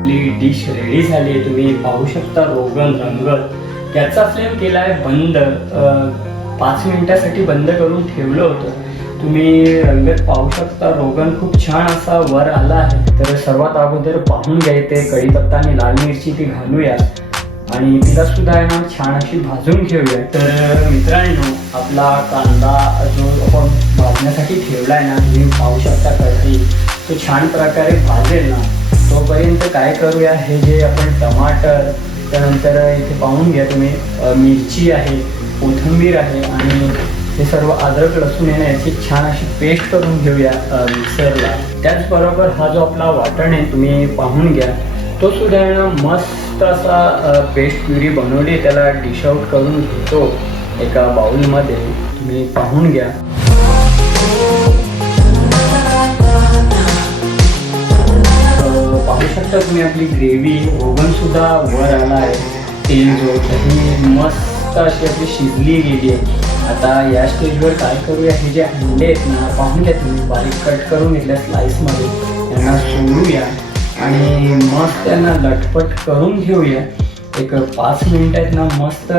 आपली dish ready झाली आहे तुम्ही पाहू शकता रोगन रंगत. याचा फ्लेम केला आहे बंद पाच मिनिटासाठी बंद करून ठेवलं होतं. तुम्ही रंगत पाहू शकता रोगन खूप छान असा वर आला आहे. तर सर्वात अगोदर पाहून घ्यायचे कढीपत्ता आणि लाल मिरची ती घालूया. आणि तिला सुद्धा आहे ना छान अशी भाजून घेऊया. तर मित्रांनो आपला कांदा जो आपण भाजण्यासाठी ठेवला आहे ना तुम्ही पाहू शकता कधी तो छान प्रकारे भाजेल ना. तोपर्यंत काय करूया हे जे आपण टमाटर त्यानंतर इथे पाहून घ्या तुम्ही मिरची आहे कोथिंबीर आहे आणि हे सर्व अद्रक लसूण आहे याची छान अशी पेस्ट करून घेऊया मिक्सरला. त्याचबरोबर हा जो आपला वाटण आहे तुम्ही पाहून घ्या तो सुद्धा मस्त असा पेस्ट प्युरी बनवली त्याला डिश आउट करून घेतो एका बाउलमध्ये. तुम्ही पाहून घ्या. पाहू शकता तुम्ही आपली ग्रेव्ही. ओव्हन सुद्धा वर आला आहे. तेल जो ही मस्त अशी आपली शिजली गेली आहे. आता या स्टेजवर काय करूया? हे जे अंडे आहेत ना पाहून घ्या तुम्ही. बारीक कट करून घेतल्या स्लाईसमध्ये त्यांना सोडूया आणि मस्त त्यांना लटपट करून घेऊया. एक पाच मिनिट आहेत ना मस्त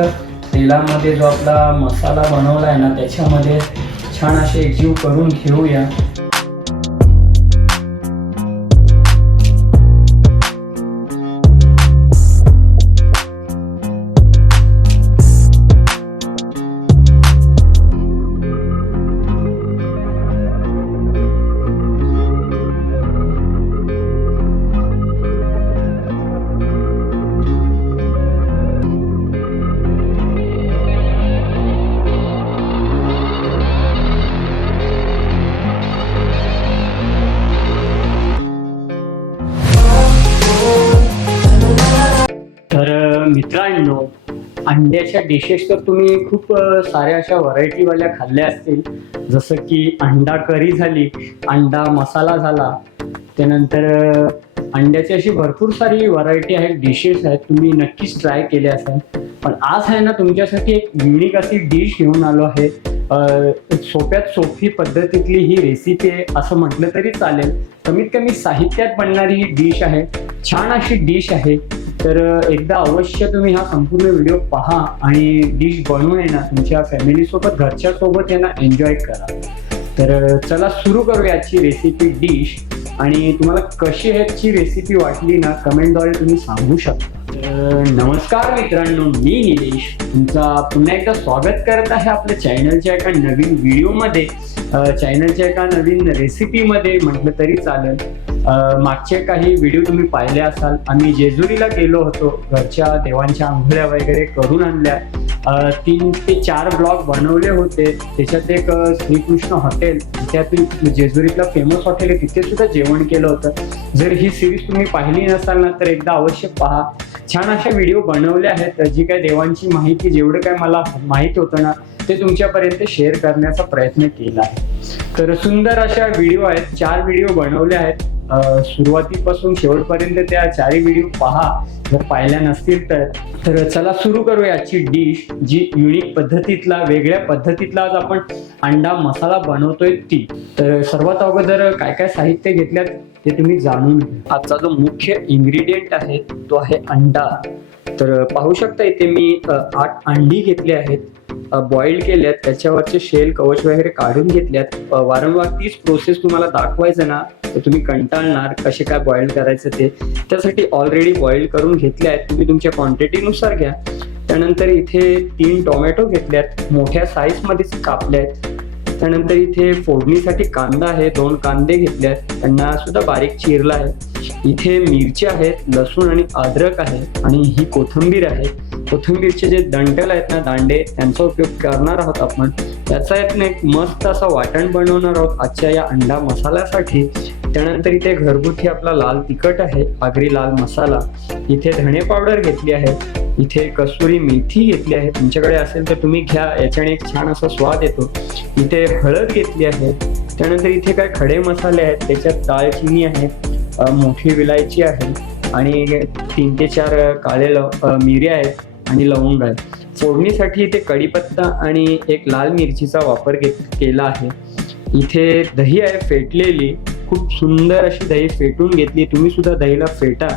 तेलामध्ये जो आपला मसाला बनवला आहे ना त्याच्यामध्ये छान असे एकजीव करून घेऊया. अंड्याच्या डिशेस तर तुम्ही खूप साऱ्या अशा व्हरायटीवाल्या खाल्ल्या असतील. जसं की अंडा करी झाली अंडा मसाला झाला. त्यानंतर अंड्याची अशी भरपूर सारी व्हरायटी आहेत डिशेस आहेत. तुम्ही नक्कीच ट्राय केले असाल. पण आज आहे ना तुमच्यासाठी एक युनिक अशी डिश घेऊन आलो आहे. सोप्यात सोपी पद्धतीतली ही रेसिपी आहे असं म्हटलं तरी चालेल. कमीत कमी साहित्यात बनणारी ही डिश आहे. छान अशी डिश आहे. तर एकदा अवश्य तुम्ही हा संपूर्ण व्हिडिओ पहा आणि डिश बनवून आहे ना तुमच्या फॅमिलीसोबत घरच्या सोबत यांना एन्जॉय करा. तर चला सुरू करूयाची रेसिपी डिश आणि तुम्हाला कशी ह्याची रेसिपी वाटली ना कमेंटद्वारे तुम्ही सांगू शकता. नमस्कार मित्रांनो मी निलेश. तुमचा पुन्हा एकदा स्वागत करत आहे आपल्या चॅनलच्या एका नवीन व्हिडिओमध्ये. चॅनलच्या एका नवीन रेसिपीमध्ये म्हटलं तरी चालेल. मागचे काही व्हिडिओ तुम्ही पाहिले असाल. आम्ही जेजुरीला गेलो होतो. घरच्या देवांच्या आंघोळ्या वगैरे करून आणल्या. तीन ते चार ब्लॉग बनवले होते. त्याच्यात एक श्रीकृष्ण हॉटेल. त्यातील जेजुरीतलं फेमस हॉटेल आहे. तिथे सुद्धा जेवण केलं होतं. जर ही सिरीज तुम्ही पाहिली नसाल ना तर एकदा अवश्य पहा. छान अशा व्हिडिओ बनवले आहेत. जी काय देवांची माहिती जेवढं काय मला माहीत होतं ना ते तुमच्यापर्यंत शेअर करण्याचा प्रयत्न केला आहे. तर सुंदर अशा व्हिडिओ आहेत. चार व्हिडिओ बनवले आहेत. सुरुवातीपासून शेवटपर्यंत त्या चारही व्हिडिओ पहा. जर पाहिल्या नसतील तर. तर चला सुरू करूया आजची डिश जी युनिक पद्धतीतला वेगळ्या पद्धतीतला आज आपण अंडा मसाला बनवतोय ती. तर सर्वात अगोदर काय काय साहित्य घेतल्यात ते तुम्ही जाणून घ्या. आजचा जो मुख्य इन्ग्रेडियंट आहे तो आहे अंडा. तर पाहू शकता इथे मी आठ अंडी घेतली आहेत. बॉईल केल्यात. त्याच्यावरचे शेल कवच वगैरे काढून घेतल्यात. वारंवार तीच प्रोसेस तुम्हाला दाखवायचं ना तर तुम्ही कंटाळणार कसे काय बॉईल करायचं ते त्यासाठी ऑलरेडी बॉईल करून घेतले आहेत. तुम्ही तुमच्या क्वांटिटीनुसार घ्या. त्यानंतर इथे तीन टोमॅटो घेतल्यात. मोठ्या साईजमध्येच कापले आहेत त्यानंतर इथे फोडणीसाठी कांदा आहे. दोन कांदे घेतले आहेत त्यांना सुद्धा बारीक चिरला आहे. इथे मिरची आहेत लसूण आणि अद्रक आहे आणि ही कोथिंबीर आहे. कोथिंबीरचे जे दंटल आहेत ना दांडे त्यांचा उपयोग करणार आहोत आपण. त्याचा यातनं एक मस्त असा वाटण बनवणार आहोत आजच्या या अंडा मसाल्यासाठी. त्यानंतर इथे घरगुती आपला लाल तिखट आहे आगरी लाल मसाला. इथे धणे पावडर घेतली आहे. इथे कसुरी मेथी घेतली आहे. तुमच्याकडे असेल तर तुम्ही घ्या याच्याने एक छान असा स्वाद येतो. इथे हळद घेतली आहे. त्यानंतर इथे काय खडे मसाले आहेत त्याच्यात दालचिनी आहे. मोठी विलायची आहे आणि तीन ते चार काळे लव मिरी आहेत आणि लवंग आहे फोडणीसाठी इथे कढीपत्ता आणि एक लाल मिरचीचा वापर घेत केला आहे. इथे दही आहे फेटलेली. खूप सुंदर अशी दही फेटून घेतली. तुम्ही सुद्धा दहीला फेटा.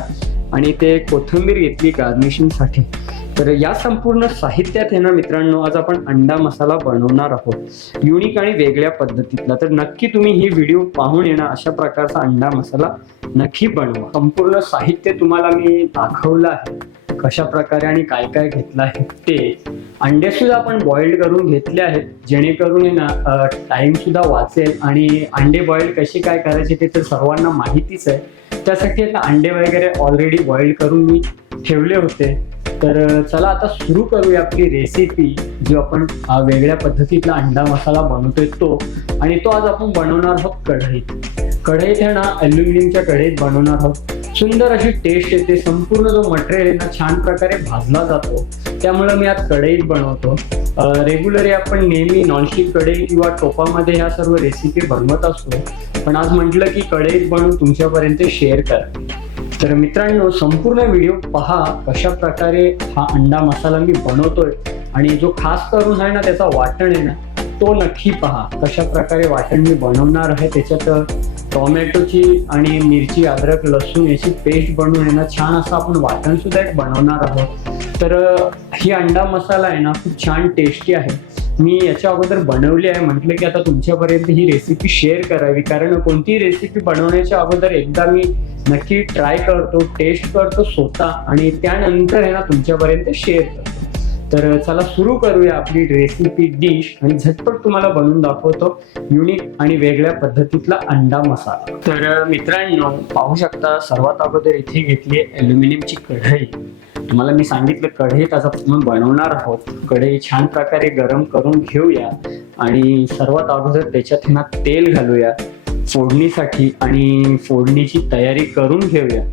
आणि ते कोथिंबीर घेतली गार्निशिंगसाठी. तर या संपूर्ण साहित्यात आहे ना मित्रांनो आज आपण अंडा मसाला बनवणार आहोत. युनिक आणि वेगळ्या पद्धतीतला. तर नक्की तुम्ही ही व्हिडिओ पाहून येणार. अशा प्रकारचा अंडा मसाला नक्की बनवा. संपूर्ण साहित्य तुम्हाला मी दाखवलं आहे. कशा प्रकारे आणि काय काय घेतलं आहे ते. अंडे सुद्धा आपण बॉइल्ड करून घेतले आहेत. जेणेकरून आहे ना टाइम सुद्धा वाचेल. आणि अंडे बॉइल्ड कसे काय करायचे ते तर सर्वांना माहितीच आहे. त्यासाठी आता अंडे वगैरे ऑलरेडी बॉईल करून मी ठेवले होते. तर चला आता सुरू करूया आपली रेसिपी जो आपण वेगळ्या पद्धतीतला अंडा मसाला बनवतोय तो. आणि तो आज आपण बनवणार आहोत कढईत कढईत हे ना अल्युमिनियमच्या कढईत बनवणार आहोत. सुंदर अशी टेस्ट येते. संपूर्ण जो मटेरियल आहे ना छान प्रकारे भाजला जातो. त्यामुळे मी आज कढईत बनवतो. रेग्युलरली आपण नेहमी नॉनस्टिक कढई किंवा टोपामध्ये ह्या सर्व रेसिपी बनवत असतो. पण आज म्हटलं की कढईत बनवून तुमच्यापर्यंत शेअर करा. तर मित्रांनो संपूर्ण व्हिडिओ पहा कशा प्रकारे हा अंडा मसाला मी बनवतोय. आणि जो खास करून आहे ना त्याचा वाटण आहे ना तो नक्की पहा. कशा प्रकारे वाटण मी बनवणार आहे त्याच्यात टोमॅटोची आणि मिरची अद्रक लसूण याची पेस्ट बनवून आहे ना छान असं आपण वाटण सुद्धा एक बनवणार आहोत. तर ही अंडा मसाला आहे ना खूप छान टेस्टी आहे. मी याच्या अगोदर बनवली आहे. म्हटलं की आता तुमच्यापर्यंत ही रेसिपी शेअर करावी. कारण कोणतीही रेसिपी बनवण्याच्या अगोदर एकदा मी नक्की ट्राय करतो टेस्ट करतो स्वतः आणि त्यानंतर आहे ना तुमच्यापर्यंत शेअर करतो. तर चला सुरू करूया आपली रेसिपी डिश आणि झटपट तुम्हाला बनवून दाखवतो. युनिक आणि वेगळ्या पद्धतीतला अंडा मसाला. तर मित्रांनो पाहू शकता सर्वात अगोदर इथे घेतली ॲल्युमिनियमची कढई. तुम्हाला मी सांगितलं कढईत आज आपण बनवणार आहोत. कढई छान प्रकारे गरम करून घेऊया आणि सर्वात अगोदर त्याच्यात ना तेल घालूया फोडणीसाठी आणि फोडणीची तयारी करून घेऊया.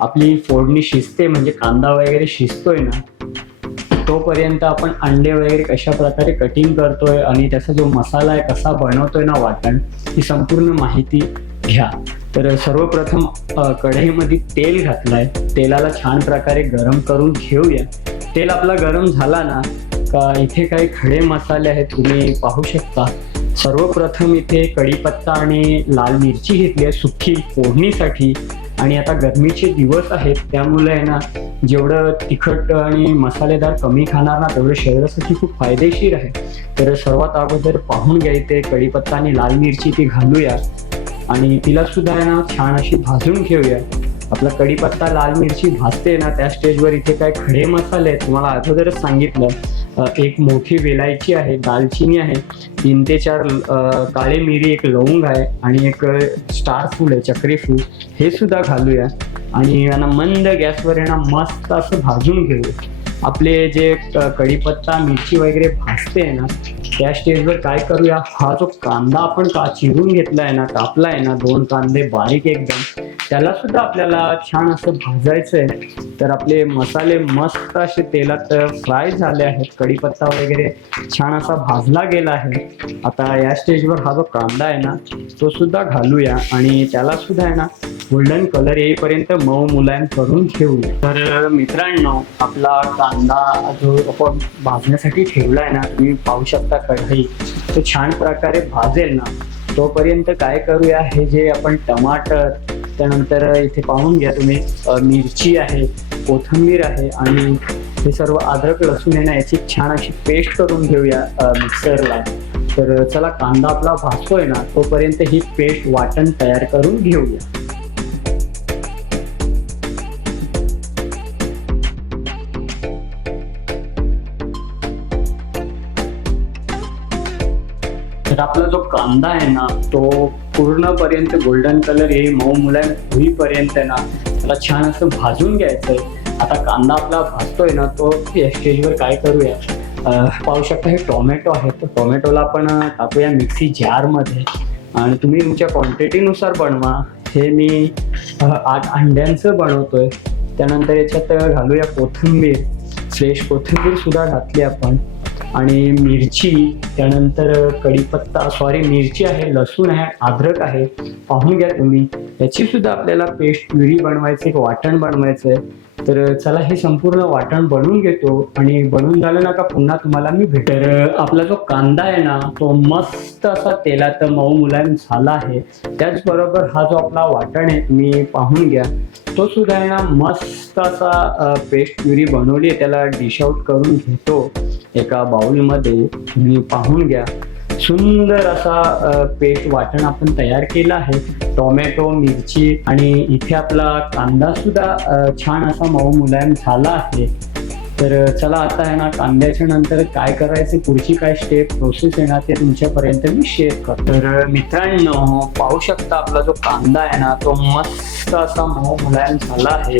आपली फोडणी शिजते म्हणजे कांदा वगैरे शिजतोय ना तोपर्यंत आपण अंडे वगैरे कशा प्रकारे कटिंग करतोय आणि त्याचा जो मसाला आहे कसा बनवतोय ना वाटण ही संपूर्ण माहिती घ्या. तर सर्वप्रथम कढईमध्ये तेल घातलंय. तेलाला छान प्रकारे गरम करून घेऊया. तेल आपला गरम झाला ना का इथे काही खडे मसाले आहेत तुम्ही पाहू शकता. सर्वप्रथम इथे कढीपत्ता आणि लाल मिरची घेतली आहे सुखी फोडणीसाठी. आणि आता गरमीचे दिवस आहेत त्यामुळे आहे ना जेवढं तिखट आणि मसालेदार कमी खाणार ना तेवढं शरीरासाठी खूप फायदेशीर आहे. तर सर्वात अगोदर पाहून घ्या इथे कढीपत्ता आणि लाल मिरची ती घालूया. आणि तिला सुद्धा आहे ना छान अशी भाजून घेऊया. आपला कढीपत्ता लाल मिरची भाजते ना त्या स्टेजवर इथे काय खडे मसाले आहेत तुम्हाला अगोदरच सांगितलं. एक मोठी वेलायची आहे दालचिनी आहे. तीन ते चार काळे मिरी एक लवंग आहे आणि एक स्टार फूल आहे चक्री फूल. हे सुद्धा घालूया. आणि यांना मंद गॅसवर यांना ना मस्त असं भाजून घेऊया. आपले जे कढीपत्ता मिरची वगैरे भाजते आहे ना त्या स्टेजवर काय करूया? हा जो कांदा आपण का चिरून घेतला आहे ना कापला आहे ना दोन कांदे बारीक एकदम त्याला सुद्धा आपल्याला छान असं भाजायचं आहे तर आपले मसाले मस्त असे तेलात फ्राय झाले आहेत. कढीपत्ता वगैरे छान असा भाजला गेला आहे. आता या स्टेजवर हा जो कांदा आहे ना तो सुद्धा घालूया. आणि त्याला सुद्धा आहे ना गोल्डन कलर येईपर्यंत मऊ मुलायम करून ठेवू तर मित्रांनो आपला कांदा जो आपण भाजण्यासाठी ठेवला आहे ना तुम्ही पाहू शकता कढई. तो छान प्रकारे भाजेल ना. तोपर्यंत काय करूया हे जे आपण टमाटर त्यानंतर इथे पाहून घ्या तुम्ही. मिरची आहे कोथिंबीर आहे आणि हे सर्व अद्रक लसूण आहे ना याची छान अशी पेस्ट करून घेऊया मिक्सरला तर चला कांदा आपला भासतोय ना तोपर्यंत ही पेस्ट वाटण तयार करून घेऊया. तर आपला जो कांदा आहे ना तो पूर्णपर्यंत गोल्डन कलर हे मऊ मुलायम होईपर्यंत आहे ना त्याला छान असं भाजून घ्यायचं आहे आता कांदा आपला भाजतोय ना तो या स्टेजवर काय करूया? पाहू शकता हे टोमॅटो आहे तर टोमॅटोला आपण टाकूया मिक्सी जारमध्ये आणि तुम्ही तुमच्या क्वांटिटीनुसार बनवा. हे मी आठ अंड्यांचं बनवतोय. त्यानंतर याच्यात घालूया कोथिंबीर. फ्रेश कोथिंबीर सुद्धा घातली आपण. आणि मिरची त्यानंतर कढीपत्ता सॉरी मिरची आहे लसूण आहे अद्रक आहे पाहून घ्या तुम्ही. याची सुद्धा आपल्याला पेस्ट प्युरी बनवायची एक वाटण बनवायचं आहे तर चला हे संपूर्ण वाटण बनवून घेतो आणि बनवून झालं ना का पुन्हा तुम्हाला मी भेट तर आपला जो कांदा आहे ना तो मस्त असा तेलात मऊ मुलायम झाला आहे. त्याचबरोबर हा जो आपला वाटण आहे तुम्ही पाहून घ्या. तो सुद्धा आहे ना मस्त असा पेस्ट प्युरी बनवली आहे. त्याला डिश आउट करून घेतो एका बाउलमध्ये तुम्ही पाहून घ्या. सुंदर असा पेस्ट वाटण आपण तयार केला आहे. टोमॅटो मिरची आणि इथे आपला कांदा सुद्धा छान असा मऊ मुलायम झाला आहे. तर चला आता आहे ना कांद्याच्या नंतर काय करायचे पुढची काय स्टेप प्रोसेस येणार ते तुमच्यापर्यंत मी शेअर करतो. तर मित्रांनो पाहू शकता आपला जो कांदा आहे ना तो मस्त असा मऊ मुलायम झाला आहे.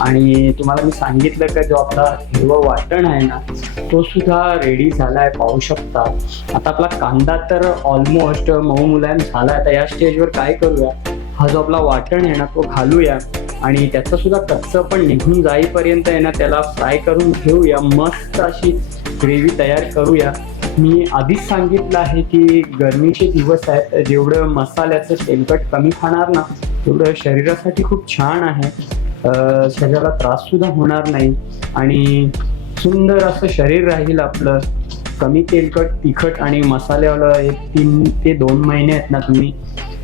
आणि तुम्हाला मी सांगितलं का जो आपला हिरवं वाटण आहे ना तो सुद्धा रेडी झाला आहे पाहू शकता. आता आपला कांदा तर ऑलमोस्ट मऊ मुलायम झाला आहे आता या स्टेजवर काय करूया? हा जो आपला वाटण आहे ना तो घालूया. आणि त्याचं सुद्धा कच्चं पण निघून जाईपर्यंत आहे ना त्याला फ्राय करून घेऊया मस्त अशी ग्रेव्ही तयार करूया. मी आधीच सांगितलं आहे की गरमीचे दिवस आहेत जेवढं मसाल्याचं तेलकट कमी खाणार ना तेवढं शरीरासाठी खूप छान आहे. शरीराला त्रास सुद्धा होणार नाही. आणि सुंदर असं शरीर राहील आपलं. कमी तेलकट तिखट आणि मसाल्यावालं एक तीन ते दोन महिने आहेत ना तुम्ही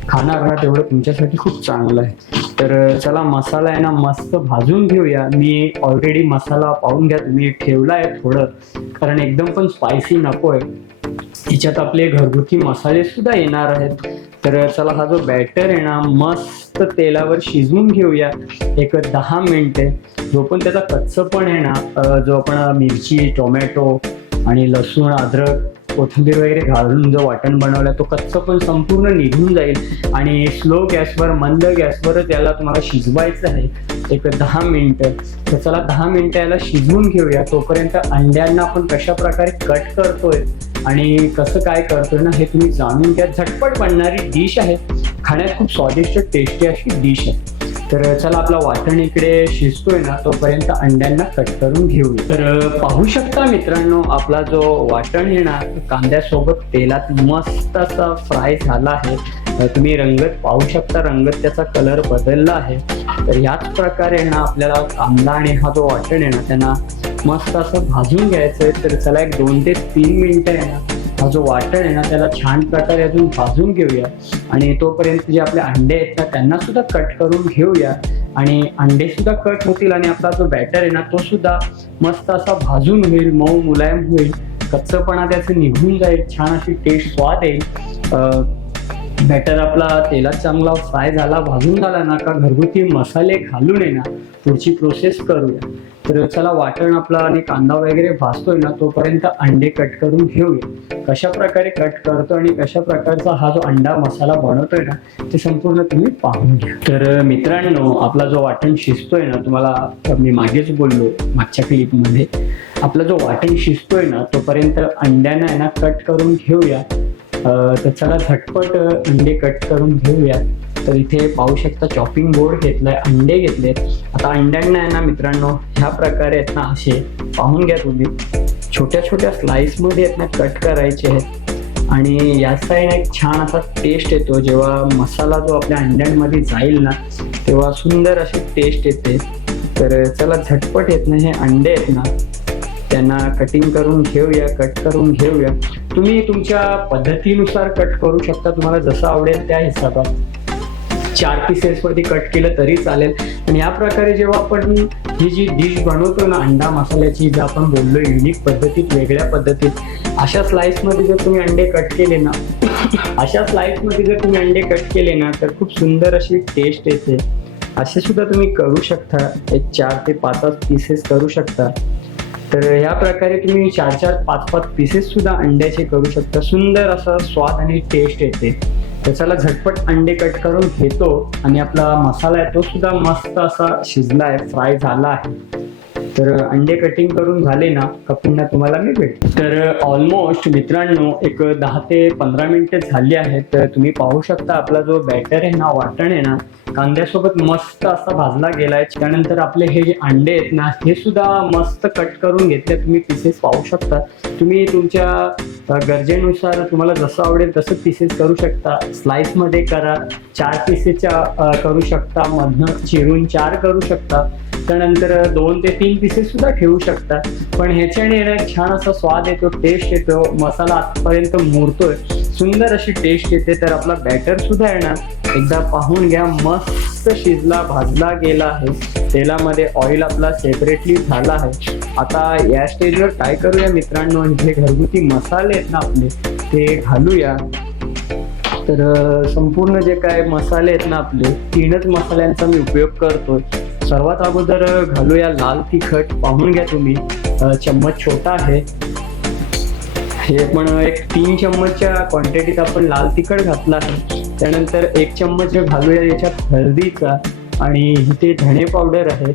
खाणार ना तेवढं तुमच्यासाठी खूप चांगलं आहे. तर चला मसाला आहे ना मस्त भाजून घेऊया. मी ऑलरेडी मसाला पाहून घ्या. तुम्ही ठेवला आहे थोडं. कारण एकदम पण स्पायसी नको आहे तिच्यात आपले घरगुती मसाले सुद्धा येणार आहेत. तर चला हा जो बॅटर आहे ना मस्त तेलावर शिजवून घेऊया. एक दहा मिनिटे. जो पण त्याचा कच्च पण आहे ना जो आपण मिरची टोमॅटो आणि लसूण अद्रक कोथिंबीर वगैरे घालून जो वाटण बनवला तो कच्चा पण संपूर्ण निघून जाईल. आणि स्लो गॅसवर मंद गॅसवर त्याला तुम्हाला शिजवायचं आहे. एक दहा मिनटं. तर चला दहा मिनटं याला शिजवून घेऊया. तोपर्यंत अंड्यांना आपण कशा प्रकारे कट करतोय आणि कसं काय करतोय ना हे तुम्ही जाणून घ्या. झटपट बनणारी डिश आहे. खाण्यात खूप स्वादिष्ट टेस्टी अशी डिश आहे. तर चला आपला वाटण इकडे शिजतोय ना तोपर्यंत अंड्यांना कट करून घेऊया तर पाहू शकता मित्रांनो आपला जो वाटण आहे ना कांद्यासोबत तेलात मस्त असा फ्राय झाला आहे. तुम्ही रंगत पाहू शकता रंगत त्याचा कलर बदलला आहे. तर याच प्रकारे ना आपल्याला कांदा आणि हा जो वाटण आहे ना त्यांना मस्त असं भाजून घ्यायचं आहे तर चला एक दोन ते तीन मिनिटं आहे ना हा जो वाटण आहे ना त्याला छान प्रकारे अजून भाजून घेऊया. आणि तोपर्यंत जे आपले अंडे आहेत ना त्यांना सुद्धा कट करून घेऊया. आणि अंडे सुद्धा कट होतील आणि आपला जो बॅटर आहे ना तो सुद्धा मस्त असा भाजून होईल मऊ मुलायम होईल. कच्चपणा त्याचं निघून जाईल छान अशी टेस्ट स्वाद येईल. बॅटर आपला तेलात चांगला फ्राय झाला भाजून झाला ना का घरगुती मसाले घालून आहे ना पुढची प्रोसेस करूया. तर चला वाटण आपला आणि कांदा वगैरे भाजतोय ना तोपर्यंत अंडे कट करून घेऊया. कशा प्रकारे कट करतो आणि कशा प्रकारचा हा जो अंडा मसाला बनवतोय ना ते संपूर्ण तुम्ही पाहून घ्या. तर मित्रांनो आपला जो वाटण शिजतोय ना तुम्हाला मी मागेच बोललो मागच्या क्लिपमध्ये आपला जो वाटण शिजतोय ना तोपर्यंत अंड्यानं आहे ना कट करून घेऊया. तर चला झटपट अंडे कट करून घेऊया तर इथे पाहू शकता चॉपिंग बोर्ड घेतलाय अंडे घेतलेत. आता अंड्यांना आहे ना मित्रांनो ह्या प्रकारे आहेत ना असे पाहून घ्या तुम्ही. छोट्या छोट्या स्लाइसमध्ये आहेत ना कट करायचे आहेत. आणि याचा एक छान असा टेस्ट येतो जेव्हा मसाला जो आपल्या अंड्यांमध्ये जाईल ना तेव्हा सुंदर अशी टेस्ट येते. तर चला झटपट येत ना हे अंडे आहेत ना त्यांना कटिंग करून घेऊया कट करून घेऊया. तुम्ही तुमच्या पद्धतीनुसार कट करू शकता. तुम्हाला जसं आवडेल त्या हिसाबात चार पीसेसवरती कट केलं तरी चालेल. आणि या प्रकारे जेव्हा आपण ही जी डिश बनवतो ना अंडा मसाल्याची जी आपण बोललो युनिक पद्धतीत वेगळ्या पद्धतीत अशा स्लाईसमध्ये जर तुम्ही अंडे कट केले ना अशा स्लाईसमध्ये जर तुम्ही अंडे कट केले ना तर खूप सुंदर अशी टेस्ट येते. असे सुद्धा तुम्ही करू शकता. एक चार ते पाच पीसेस करू शकता. तर या प्रकारे तुम्ही चार चार पाच पाच पीसेस सुद्धा अंड्याचे करू शकता. सुंदर असा स्वाद आणि टेस्ट येते. तर चला झटपट अंडे कट करून घेतो आणि आपला मसाला आहे तो सुद्धा मस्त असा शिजला आहे फ्राय झाला आहे. तर अंडे कटिंग करून झाले ना का पुन्हा तुम्हाला मी भेट तर ऑलमोस्ट मित्रांनो एक दहा ते पंधरा मिनिटं झाली आहेत. तर तुम्ही पाहू शकता आपला जो बॅटर आहे ना वाटण आहे ना कांद्यासोबत मस्त असा भाजला गेलाय. त्यानंतर आपले हे जे अंडे आहेत ना हे सुद्धा मस्त कट करून घेतले. तुम्ही पीसेस पाहू शकता. तुम्ही तुमच्या गरजेनुसार तुम्हाला जसं आवडेल तसं पीसेस करू शकता. स्लाइसमध्ये करा. चार पीसेसच्या करू शकता. मधनं चिरून चार करू शकता. त्यानंतर दोन ते तीन पीसेस सुद्धा ठेवू शकता. पण ह्याच्याने ना छान असा स्वाद येतो टेस्ट येतो मसाला आजपर्यंत मुरतोय. सुंदर अशी टेस्ट येते. तर आपला बॅटर सुद्धा आहे ना एकदा पाहून घ्या. मस्त शिजला भाजला गेला आहे. तेलामध्ये ऑइल आपला सेपरेटली झाला आहे. आता या स्टेजवर काय करूया मित्रांनो? जे घरगुती मसाले आहेत ना आपले ते घालूया. तर संपूर्ण जे काय मसाले आहेत ना आपले तीनच मसाल्यांचा मी उपयोग करतोय. सर्वात अगोदर घालूया लाल तिखट पाहून घ्या तुम्ही. चम्मच छोटा आहे. हे पण एक तीन चम्मचच्या क्वांटिटीत आपण लाल तिखट घातला. आहे त्यानंतर एक चम्मच घालूया याच्यात हळदीचा आणि इथे धणे पावडर आहे.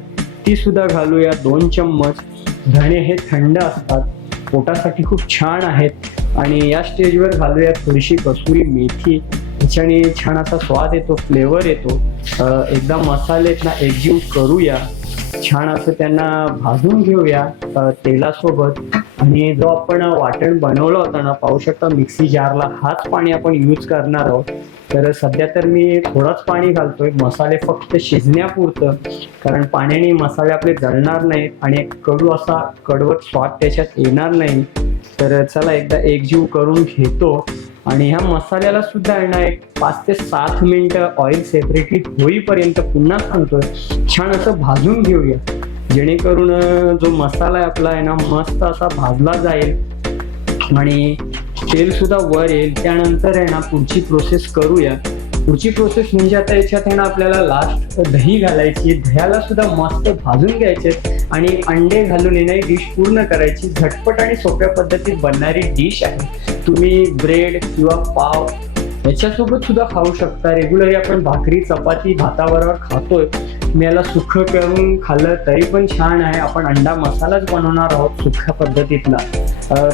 ती सुद्धा घालूया दोन चम्मच. धणे हे थंड असतात. पोटासाठी खूप छान आहेत. आणि या स्टेजवर घालूया थोडीशी कसुरी मेथी. ह्याच्याने छान असा स्वाद येतो फ्लेवर येतो. एकदा मसाले ना एकजीव करूया. छान असं त्यांना भाजून घेऊया तेलासोबत. आणि जो आपण वाटण बनवलं होतं ना पाहू शकता मिक्सी जारला हाच पाणी आपण यूज करणार आहोत. तर सध्या तर मी थोडंच पाणी घालतोय मसाले फक्त शिजण्यापुरतं. कारण पाण्याने मसाले आपले जळणार नाहीत आणि कडू असा कडवट स्वाद त्याच्यात येणार नाही. तर चला एकदा एकजीव करून घेतो. आणि ह्या मसाल्याला सुद्धा आहे ना एक पाच ते सात मिनिटं ऑइल सेपरेटली होईपर्यंत पुन्हा सांगतोय छान असं भाजून घेऊया. जेणेकरून जो मसाला आहे आपला आहे ना मस्त असा भाजला जाईल. आणि तेल सुद्धा वर येईल. त्यानंतर आहे ना पुढची प्रोसेस करूया. पुढची प्रोसेस म्हणजे आता याच्यात आहे ना आपल्याला लास्ट दही घालायची दह्याला सुद्धा मस्त भाजून घ्यायचे आणि अंडे घालून येणारी डिश पूर्ण करायची. झटपट आणि सोप्या पद्धतीत बनणारी डिश आहे. तुम्ही ब्रेड किंवा पाव याच्यासोबत सुद्धा खाऊ शकता. रेग्युलरली आपण भाकरी चपाती भाताबरोबर खातोय. मी याला सुखं करून खाल्लं तरी पण छान आहे. आपण अंडा मसालाच बनवणार आहोत सुख्या पद्धतीतला.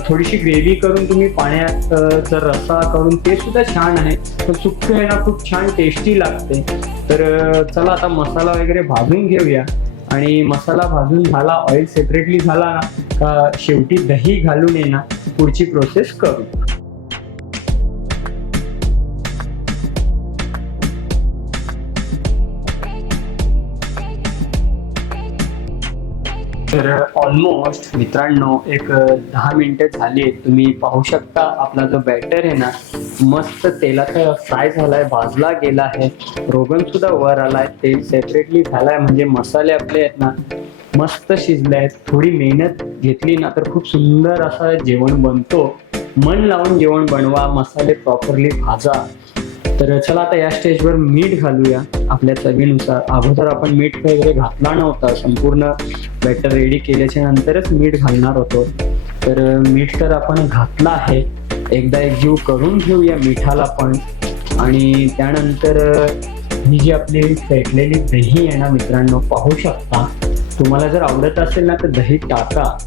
थोडीशी ग्रेव्ही करून तुम्ही पाण्यात जर रस्सा करून ते सुद्धा छान आहे. तर सुक्क आहे ना खूप छान टेस्टी लागते. तर चला आता मसाला वगैरे भाजून घेऊया. आणि मसाला भाजून झाला ऑइल सेपरेटली झाला ना शेवटी दही घालून ये ना पुढची प्रोसेस करू. तर ऑलमोस्ट मित्रांनो एक दहा मिनिटं झाली आहेत. तुम्ही पाहू शकता आपला जो बॅटर आहे ना मस्त तेलाचा फ्राय झालाय भाजला गेला आहे. रोगन सुद्धा वर आलाय. तेल सेपरेटली झालाय. म्हणजे मसाले आपले आहेत ना मस्त शिजले आहेत. थोडी मेहनत घेतली ना तर खूप सुंदर असं जेवण बनतो. मन लावून जेवण बनवा. मसाले प्रॉपरली भाजा. तर चला आता या स्टेजवर मीठ घालूया. आपल्या चवीनुसार. अगोदर आपण मीठ वगैरे घातला नव्हता. संपूर्ण बॅटर रेडी केल्याच्या नंतरच मीठ घालणार होतो. तर मीठ तर आपण घातलं आहे. एकदा एक जीव करून घेऊया मिठाला पण. आणि त्यानंतर ही जी आपली फेटलेली दही आहे ना मित्रांनो पाहू शकता. तुम्हाला जर आवडत असेल ना तर दही टाका.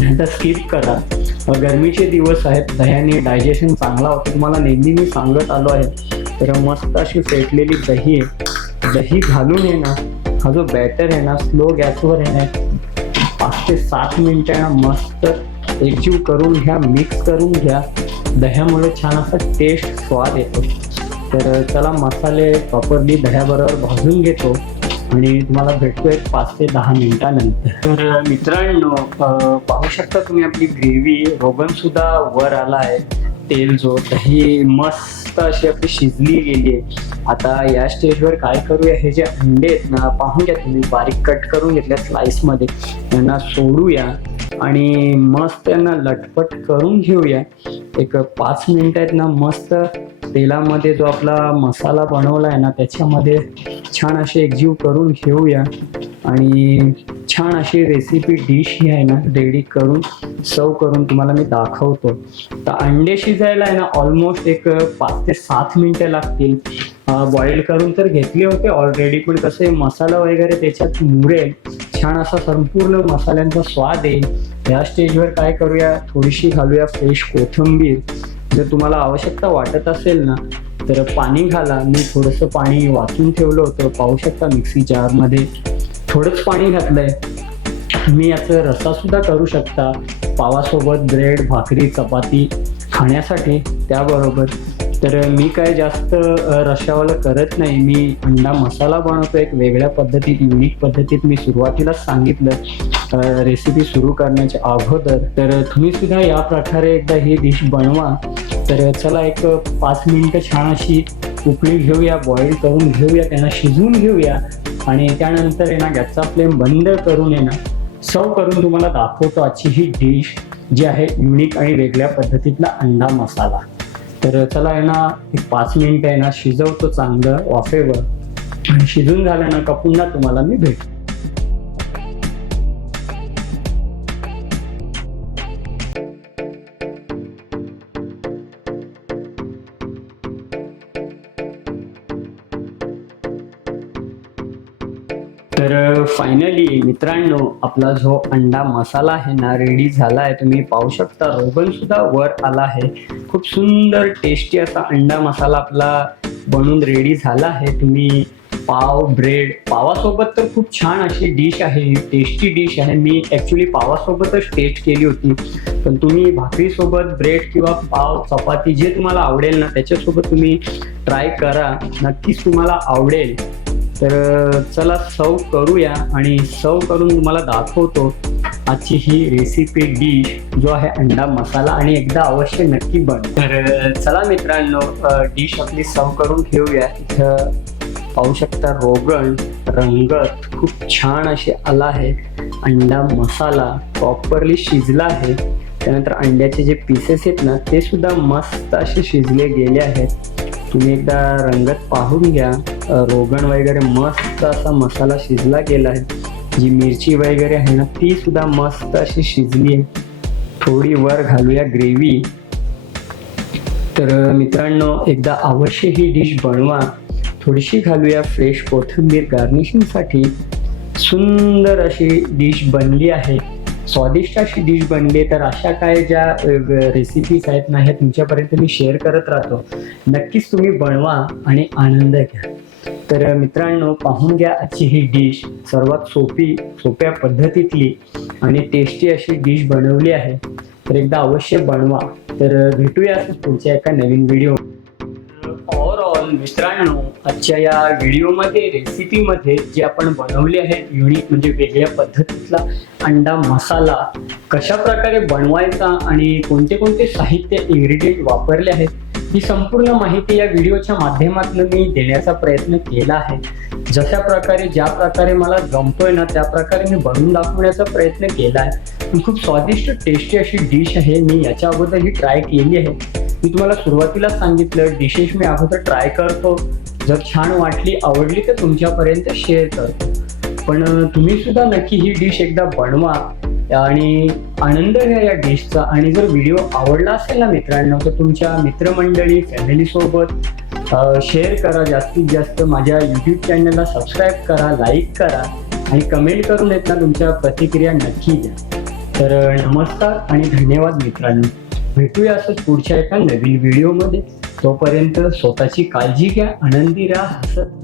नंतर स्किप करा. गरमीचे दिवस आहेत दह्याने डायजेशन चांगला होतो. तुम्हाला नेहमी मी सांगत आलो आहे तर मस्त अशी फेटलेली दही आहे. दही घालून आहे ना हा जो बॅटर आहे ना स्लो गॅसवर आहे ना पाच ते सात मिनटं आहे ना मस्त एकजीव करून घ्या मिक्स करून घ्या. दह्यामुळे छान असा टेस्ट स्वाद येतो. तर चला मसाले प्रॉपरली दह्याबरोबर भाजून घेतो. आणि तुम्हाला भेटतो पाच ते दहा मिनिटानंतर. तर मित्रांनो पाहू शकता तुम्ही आपली ग्रेव्ही. रोगन सुद्धा वर आला आहे. तेल जो दही मस्त अशी आपली शिजली गेली आहे. आता या स्टेजवर काय करूया? हे जे अंडे आहेत ना पाहून घ्या तुम्ही. बारीक कट करून घेतल्या स्लाइसमध्ये त्यांना सोडूया आणि मस्त त्यांना लटपट करून घेऊया. एक पाच मिनिट आहेत ना मस्त तेलामध्ये जो आपला मसाला बनवला आहे ना त्याच्यामध्ये छान असे एकजीव करून घेऊया. आणि छान अशी रेसिपी डिश ही आहे ना रेडी करून सर्व करून तुम्हाला मी दाखवतो. तर अंडे शिजायला आहे ना ऑलमोस्ट एक पाच ते सात मिनिटं लागतील. बॉईल करून तर घेतले होते ऑलरेडी पण कसं मसाला वगैरे त्याच्यात मुरेल. छान असा संपूर्ण मसाल्यांचा स्वाद येईल. या स्टेजवर काय करूया थोडीशी घालूया फ्रेश कोथिंबीर. जर तुम्हाला आवश्यकता वाटत असेल ना तर पाणी घाला. मी थोडंसं पाणी वाचून ठेवलं होतं. पाहू शकता मिक्सी जारमध्ये थोडंच पाणी घातलंय. तुम्ही याचं रसासुद्धा करू शकता. पावासोबत ब्रेड भाकरी चपाती खाण्यासाठी. त्याबरोबर तर मी काय जास्त अ, करत नाही. मी अंडा मसाला बनवतो. एक वेगळ्या पद्धतीत युनिक पद्धतीत मी सुरुवातीलाच सांगितलं रेसिपी सुरू करण्याच्या अगोदर. तर तुम्ही सुद्धा या प्रकारे एकदा ही डिश बनवा. तर चला एक पाच मिनटं छान अशी उकळी घेऊया बॉईल करून घेऊया त्यांना शिजवून घेऊया. आणि त्यानंतर आहे ना गॅसचा फ्लेम बंद करून आहे ना सर्व करून तुम्हाला दाखवतो आजची ही डिश जी आहे युनिक आणि वेगळ्या पद्धतीतला अंडा मसाला. तर चला आहे ना एक पाच मिनटं आहे ना शिजवतो चांगलं वाफेवर. आणि शिजून झालं ना का पुन्हा तुम्हाला मी भेटतो. फायनली मित्रांनो आपला जो अंडा मसाला आहे ना रेडी झाला आहे. तुम्ही पाहू शकता रोगन सुद्धा वर आला आहे. खूप सुंदर टेस्टी असा अंडा मसाला आपला बनून रेडी झाला आहे. तुम्ही पाव ब्रेड पावासोबत तर खूप छान अशी डिश आहे. टेस्टी डिश आहे. मी ॲक्च्युली पावासोबतच टेस्ट केली होती. पण तुम्ही भाकरीसोबत ब्रेड किंवा पाव चपाती जे तुम्हाला आवडेल ना त्याच्यासोबत तुम्ही ट्राय करा. नक्कीच तुम्हाला आवडेल. तर चला सव करूया आणि सर्व करून तुम्हाला दाखवतो आजची ही रेसिपी डिश जो आहे अंडा मसाला आणि एकदा अवश्य नक्की बन. तर चला मित्रांनो डिश आपली सव करून घेऊया इथं पाहू शकता रोगण रंगत खूप छान असे आला आहे. अंडा मसाला प्रॉपरली शिजला आहे. त्यानंतर अंड्याचे जे पीसेस आहेत ना ते सुद्धा मस्त असे शिजले गेले आहेत. तुम्ही एकदा रंगत पाहून घ्या. रोगण वगैरे मस्त असा मसाला शिजला गेला आहे. जी मिरची वगैरे आहे ना ती सुद्धा मस्त अशी शिजली आहे. थोडी वर घालूया ग्रेव्ही तर मित्रांनो एकदा अवश्य ही डिश बनवा. थोडीशी घालूया फ्रेश कोथिंबीर गार्निशिंगसाठी सुंदर अशी डिश बनली आहे. स्वादिष्ट अशी डिश बनली तर अशा काय ज्या रेसिपीज आहेत ना ह्या तुमच्यापर्यंत मी शेअर करत राहतो. नक्कीच तुम्ही बनवा आणि आनंद घ्या. तर मित्रांनो पाहून घ्या आजची ही डिश सर्वात सोपी सोप्या पद्धतीतली आणि टेस्टी अशी डिश बनवली आहे. तर एकदा अवश्य बनवा. तर भेटूया पुढच्या एका नवीन व्हिडिओ ओव्हरऑल मित्रांनो आजच्या या व्हिडिओमध्ये रेसिपीमध्ये जे आपण बनवले आहे युनिक म्हणजे वेगळ्या पद्धतीतला अंडा मसाला कशा प्रकारे बनवायचा आणि कोणते कोणते साहित्य इन्ग्रेडियंट वापरले आहेत ही संपूर्ण माहिती या व्हिडिओच्या माध्यमातून मी देण्याचा प्रयत्न केला आहे. जशा प्रकारे ज्या प्रकारे मला जमतोय ना त्या प्रकारे मी बनवून दाखवण्याचा प्रयत्न केला आहे. खूप स्वादिष्ट टेस्टी अशी डिश आहे. मी याच्या अगोदर ही ट्राय केली आहे. मी तुम्हाला सुरुवातीला सांगितलं डिशेस मी अगोदर ट्राय करतो. जर छान वाटली आवडली तर तुमच्यापर्यंत शेअर करतो. पण तुम्ही सुद्धा नक्की ही डिश एकदा बनवा. आणि आनंद घ्या या डिशचा आणि जर व्हिडिओ आवडला असेल ना मित्रांनो तर तुमच्या मित्रमंडळी फॅमिलीसोबत शेअर करा. जास्तीत जास्त माझ्या यूट्यूब चॅनलला सबस्क्राईब करा लाईक करा आणि कमेंट करून येत ना तुमच्या प्रतिक्रिया नक्की द्या. तर नमस्कार आणि धन्यवाद मित्रांनो. भेटूया असंच पुढच्या एका नवीन व्हिडिओमध्ये तोपर्यंत स्वतःची काळजी घ्या आनंदी राहा हसत